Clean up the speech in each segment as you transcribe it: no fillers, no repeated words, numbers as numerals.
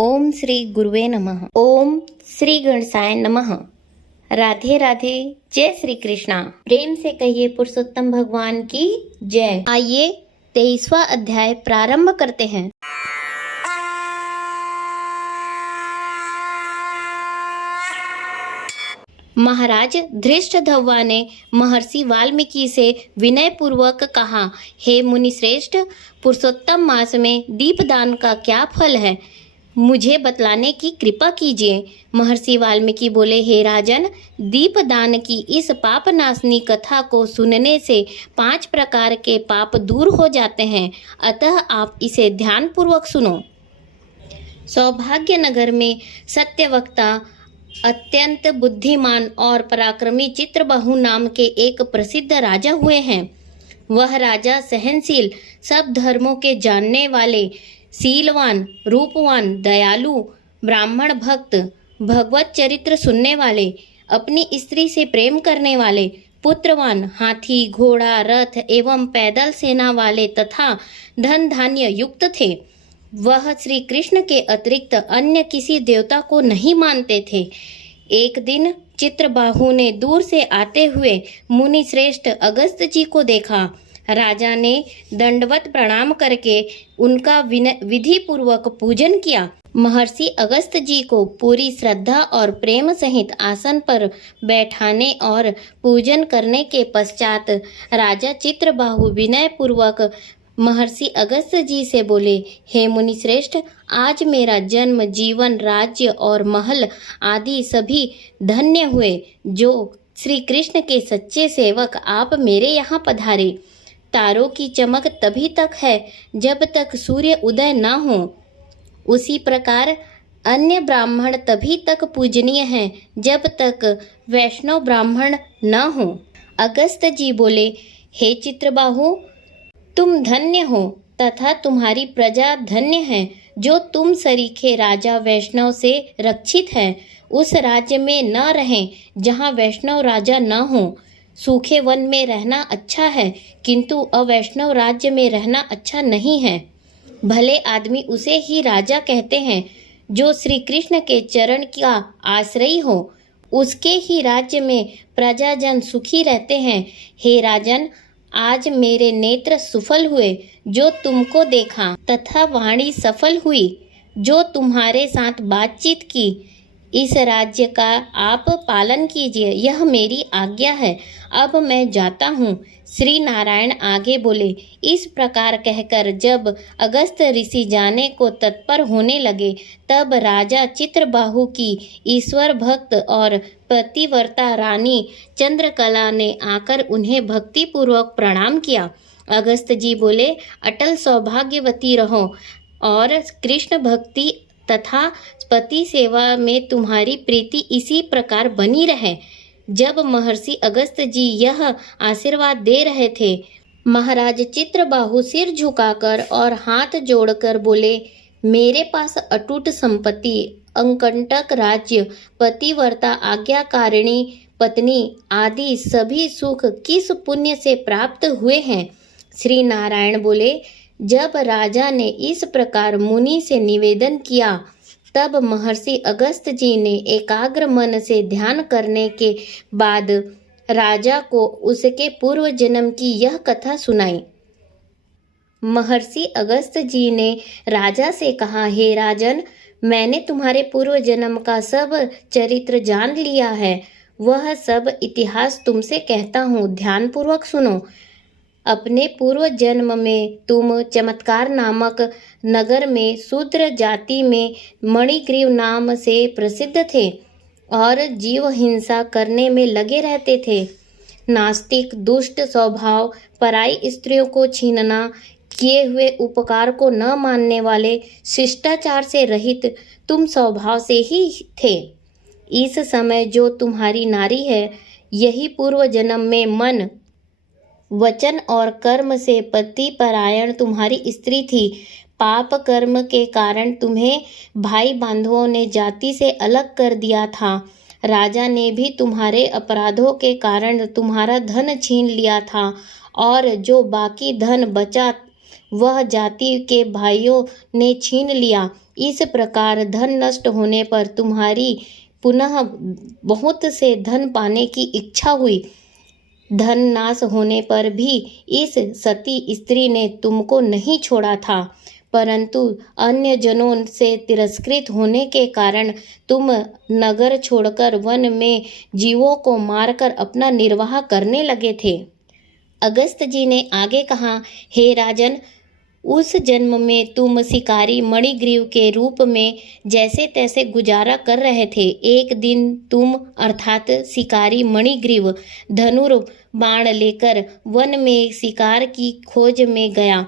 ओम श्री गुरुवे नमः। ओम श्री गणेशाय नमः। राधे राधे। जय श्री कृष्णा। प्रेम से कहिए पुरुषोत्तम भगवान की जय। आइए 23वां अध्याय प्रारंभ करते हैं। महाराज धृष्टद्युम्न ने महर्षि वाल्मीकि से विनय पूर्वक कहा, हे मुनि श्रेष्ठ, पुरुषोत्तम मास में दीपदान का क्या फल है, मुझे बतलाने की कृपा कीजिए। महर्षि वाल्मीकि बोले, हे राजन, दीपदान की इस पापनाशनी कथा को सुनने से 5 प्रकार के पाप दूर हो जाते हैं, अतः आप इसे ध्यान पूर्वक सुनो। सौभाग्य नगर में सत्यवक्ता, अत्यंत बुद्धिमान और पराक्रमी चित्रबाहु नाम के एक प्रसिद्ध राजा हुए हैं। वह राजा सहनशील, सब धर्मों के जानने वाले, शीलवान, रूपवान, दयालु, ब्राह्मण भक्त, भगवत चरित्र सुनने वाले, अपनी स्त्री से प्रेम करने वाले, पुत्रवान, हाथी, घोड़ा, रथ एवं पैदल सेना वाले तथा धन धान्य युक्त थे। वह श्री कृष्ण के अतिरिक्त अन्य किसी देवता को नहीं मानते थे। एक दिन चित्रबाहु ने दूर से आते हुए मुनि श्रेष्ठ अगस्त जी को देखा। राजा ने दंडवत प्रणाम करके उनका विधि पूर्वक पूजन किया। महर्षि अगस्त जी को पूरी श्रद्धा और प्रेम सहित आसन पर बैठाने और पूजन करने के पश्चात राजा चित्रबाहु विनय पूर्वक महर्षि अगस्त जी से बोले, हे मुनि श्रेष्ठ, आज मेरा जन्म, जीवन, राज्य और महल आदि सभी धन्य हुए, जो श्री कृष्ण के सच्चे सेवक आप मेरे यहाँ पधारे। तारों की चमक तभी तक है जब तक सूर्य उदय न हो, उसी प्रकार अन्य ब्राह्मण तभी तक पूजनीय हैं जब तक वैष्णव ब्राह्मण न हो। अगस्त जी बोले, हे चित्रबाहु, तुम धन्य हो तथा तुम्हारी प्रजा धन्य है, जो तुम सरीखे राजा वैष्णव से रक्षित है। उस राज्य में न रहें जहाँ वैष्णव राजा न हो। सूखे वन में रहना अच्छा है, किंतु अवैष्णव राज्य में रहना अच्छा नहीं है। भले आदमी उसे ही राजा कहते हैं जो श्री कृष्ण के चरण का आश्रयी हो। उसके ही राज्य में प्रजाजन सुखी रहते हैं। हे राजन, आज मेरे नेत्र सफल हुए जो तुमको देखा, तथा वाणी सफल हुई जो तुम्हारे साथ बातचीत की। इस राज्य का आप पालन कीजिए, यह मेरी आज्ञा है। अब मैं जाता हूँ। श्री नारायण आगे बोले। इस प्रकार कहकर जब अगस्त ऋषि जाने को तत्पर होने लगे, तब राजा चित्रबाहु की ईश्वर भक्त और पतिव्रता रानी चंद्रकला ने आकर उन्हें भक्ति पूर्वक प्रणाम किया। अगस्त जी बोले, अटल सौभाग्यवती रहो और कृष्ण भक्ति तथा पति सेवा में तुम्हारी प्रीति इसी प्रकार बनी रहे। जब महर्षि अगस्त जी यह आशीर्वाद दे रहे थे, महाराज चित्रबाहु सिर झुकाकर और हाथ जोड़कर बोले, मेरे पास अटूट संपत्ति, अंकंटक राज्य, पतिव्रता, आज्ञाकारिणी पत्नी आदि सभी सुख किस पुण्य से प्राप्त हुए हैं। श्री नारायण बोले, जब राजा ने इस प्रकार मुनि से निवेदन किया, तब महर्षि अगस्त जी ने एकाग्र मन से ध्यान करने के बाद राजा को उसके पूर्व जन्म की यह कथा सुनाई। महर्षि अगस्त जी ने राजा से कहा, हे राजन, मैंने तुम्हारे पूर्व जन्म का सब चरित्र जान लिया है। वह सब इतिहास तुमसे कहता हूँ, ध्यान पूर्वक सुनो। अपने पूर्व जन्म में तुम चमत्कार नामक नगर में शूद्र जाति में मणिग्रीव नाम से प्रसिद्ध थे और जीव हिंसा करने में लगे रहते थे। नास्तिक, दुष्ट स्वभाव, पराई स्त्रियों को छीनना, किए हुए उपकार को न मानने वाले, शिष्टाचार से रहित तुम स्वभाव से ही थे। इस समय जो तुम्हारी नारी है, यही पूर्व जन्म में मन, वचन और कर्म से पति परायण तुम्हारी स्त्री थी। पाप कर्म के कारण तुम्हें भाई बांधवों ने जाति से अलग कर दिया था। राजा ने भी तुम्हारे अपराधों के कारण तुम्हारा धन छीन लिया था, और जो बाकी धन बचा वह जाति के भाइयों ने छीन लिया। इस प्रकार धन नष्ट होने पर तुम्हारी पुनः बहुत से धन पाने की इच्छा हुई। धन नाश होने पर भी इस सती स्त्री ने तुमको नहीं छोड़ा था, परंतु अन्य जनों से तिरस्कृत होने के कारण तुम नगर छोड़कर वन में जीवों को मारकर अपना निर्वाह करने लगे थे। अगस्त जी ने आगे कहा, हे राजन, उस जन्म में तुम शिकारी मणिग्रीव के रूप में जैसे तैसे गुजारा कर रहे थे। एक दिन तुम अर्थात शिकारी मणिग्रीव धनुर्बाण लेकर वन में शिकार की खोज में गया,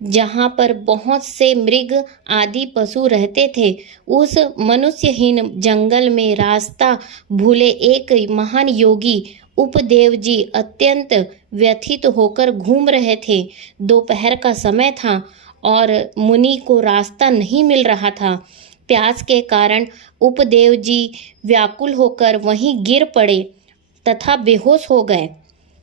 जहाँ पर बहुत से मृग आदि पशु रहते थे। उस मनुष्यहीन जंगल में रास्ता भूले एक महान योगी उपदेव जी अत्यंत व्यथित होकर घूम रहे थे। दोपहर का समय था और मुनि को रास्ता नहीं मिल रहा था। प्यास के कारण उपदेव जी व्याकुल होकर वहीं गिर पड़े तथा बेहोश हो गए।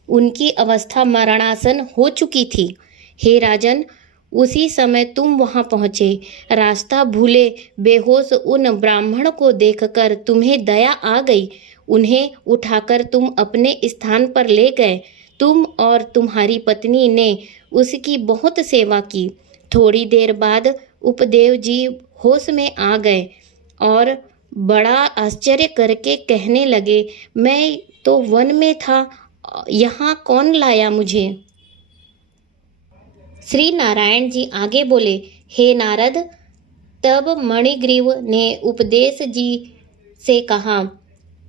उनकी अवस्था मरणासन हो चुकी थी। हे राजन, उसी समय तुम वहां पहुँचे। रास्ता भूले बेहोश उन ब्राह्मण को देखकर तुम्हें दया आ गई। उन्हें उठाकर तुम अपने स्थान पर ले गए। तुम और तुम्हारी पत्नी ने उसकी बहुत सेवा की। थोड़ी देर बाद उपदेव जी होश में आ गए और बड़ा आश्चर्य करके कहने लगे, मैं तो वन में था, यहाँ कौन लाया मुझे? श्री नारायण जी आगे बोले, हे नारद, तब मणिग्रीव ने उपदेश जी से कहा,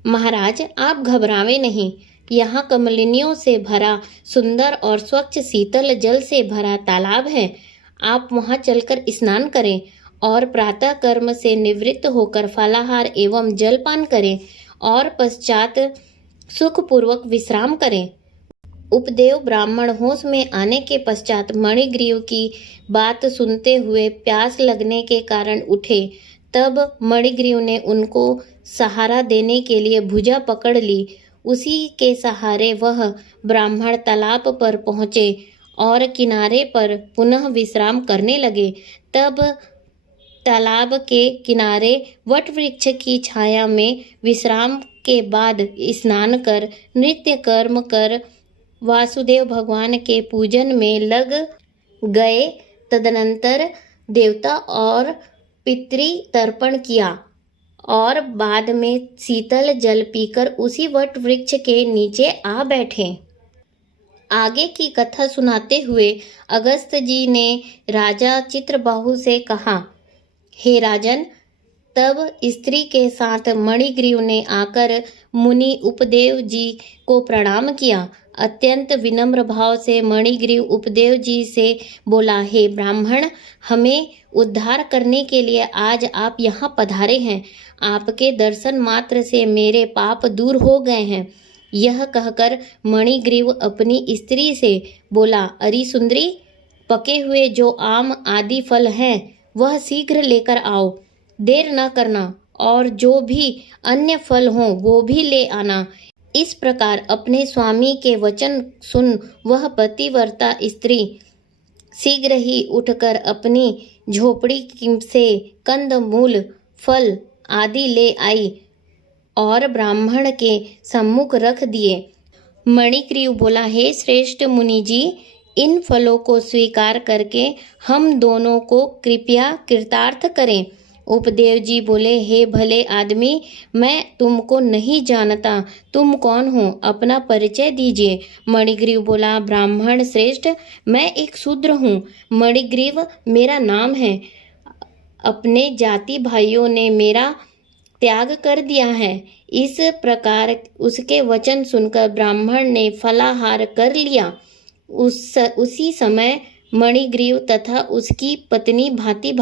महाराज, आप घबरावे नहीं। यहाँ कमलिनियों से भरा सुंदर और स्वच्छ शीतल जल से भरा तालाब है। आप वहाँ चलकर स्नान करें और प्रातः कर्म से निवृत्त होकर फलाहार एवं जलपान करें और पश्चात सुखपूर्वक विश्राम करें। उपदेव ब्राह्मण होश में आने के पश्चात मणिग्रीव की बात सुनते हुए प्यास लगने के कारण उठे। तब मणिग्रीव ने उनको सहारा देने के लिए भुजा पकड़ ली। उसी के सहारे वह ब्राह्मण तालाब पर पहुँचे और किनारे पर पुनः विश्राम करने लगे। तब तालाब के किनारे वट वृक्ष की छाया में विश्राम के बाद स्नान कर नित्य कर्म कर वासुदेव भगवान के पूजन में लग गए। तदनंतर देवता और पितृ तर्पण किया और बाद में शीतल जल पीकर उसी वट वृक्ष के नीचे आ बैठे। आगे की कथा सुनाते हुए अगस्त जी ने राजा चित्रबाहु से कहा, हे राजन, तब स्त्री के साथ मणिग्रीव ने आकर मुनि उपदेव जी को प्रणाम किया। अत्यंत विनम्र भाव से मणिग्रीव उपदेव जी से बोला, हे ब्राह्मण, हमें उद्धार करने के लिए आज आप यहाँ पधारे हैं। आपके दर्शन मात्र से मेरे पाप दूर हो गए हैं। यह कहकर मणिग्रीव अपनी स्त्री से बोला, अरे सुंदरी, पके हुए जो आम आदि फल हैं वह शीघ्र लेकर आओ, देर न करना, और जो भी अन्य फल हों वो भी ले आना। इस प्रकार अपने स्वामी के वचन सुन वह पतिव्रता स्त्री शीघ्र ही उठकर अपनी झोपड़ी से कंद मूल फल आदि ले आई और ब्राह्मण के सम्मुख रख दिए। मणिग्रीव बोला, हे श्रेष्ठ मुनि जी, इन फलों को स्वीकार करके हम दोनों को कृपया कृतार्थ करें। उपदेव जी बोले, हे भले आदमी, मैं तुमको नहीं जानता, तुम कौन हो, अपना परिचय दीजिए। मणिग्रीव बोला, ब्राह्मण श्रेष्ठ, मैं एक शूद्र हूँ। मणिग्रीव मेरा नाम है। अपने जाति भाइयों ने मेरा त्याग कर दिया है। इस प्रकार उसके वचन सुनकर ब्राह्मण ने फलाहार कर लिया। उसी समय मणिग्रीव तथा उसकी पत्नी भांति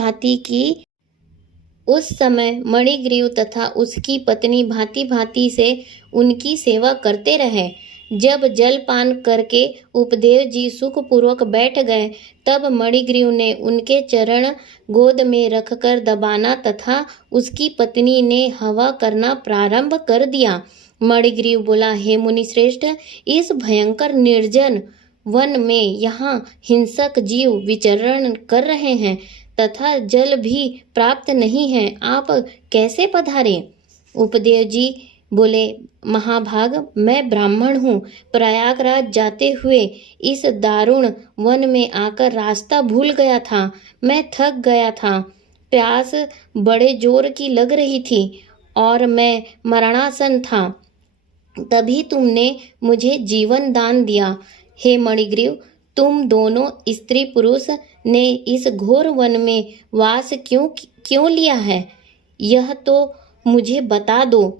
भांति से उनकी सेवा करते रहे। जब जलपान करके उपदेव जी सुखपूर्वक बैठ गए, तब मणिग्रीव ने उनके चरण गोद में रखकर दबाना तथा उसकी पत्नी ने हवा करना प्रारंभ कर दिया। मणिग्रीव बोला, हे मुनि श्रेष्ठ, इस भयंकर निर्जन वन में यहाँ हिंसक जीव विचरण कर रहे हैं तथा जल भी प्राप्त नहीं है, आप कैसे पधारे? उपदेव जी बोले, महाभाग, मैं ब्राह्मण हूँ। प्रयागराज जाते हुए इस दारुण वन में आकर रास्ता भूल गया था। मैं थक गया था, प्यास बड़े जोर की लग रही थी और मैं मरणासन था। तभी तुमने मुझे जीवन दान दिया। हे मणिग्रीव, तुम दोनों स्त्री पुरुष ने इस घोर वन में वास क्यों लिया है, यह तो मुझे बता दो।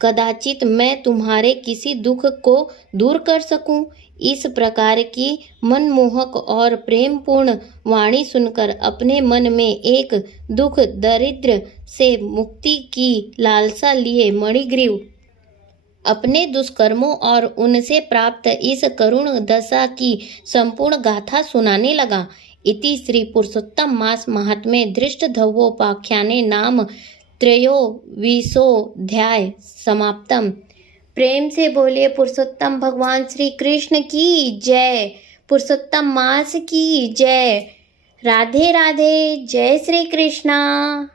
कदाचित मैं तुम्हारे किसी दुख को दूर कर सकूं। इस प्रकार की मनमोहक और प्रेमपूर्ण वाणी सुनकर अपने मन में एक दुख दरिद्र से मुक्ति की लालसा लिए मणिग्रीव अपने दुष्कर्मों और उनसे प्राप्त इस करुण दशा की संपूर्ण गाथा सुनाने लगा। इति श्री पुरुषोत्तम मास महात्म्ये धृष्टद्युम्नोपाख्याने नाम त्रयोविंशोऽध्याय समाप्तम। प्रेम से बोलिए पुरुषोत्तम भगवान श्री कृष्ण की जय, पुरुषोत्तम मास की जय। राधे राधे, जय श्री कृष्णा।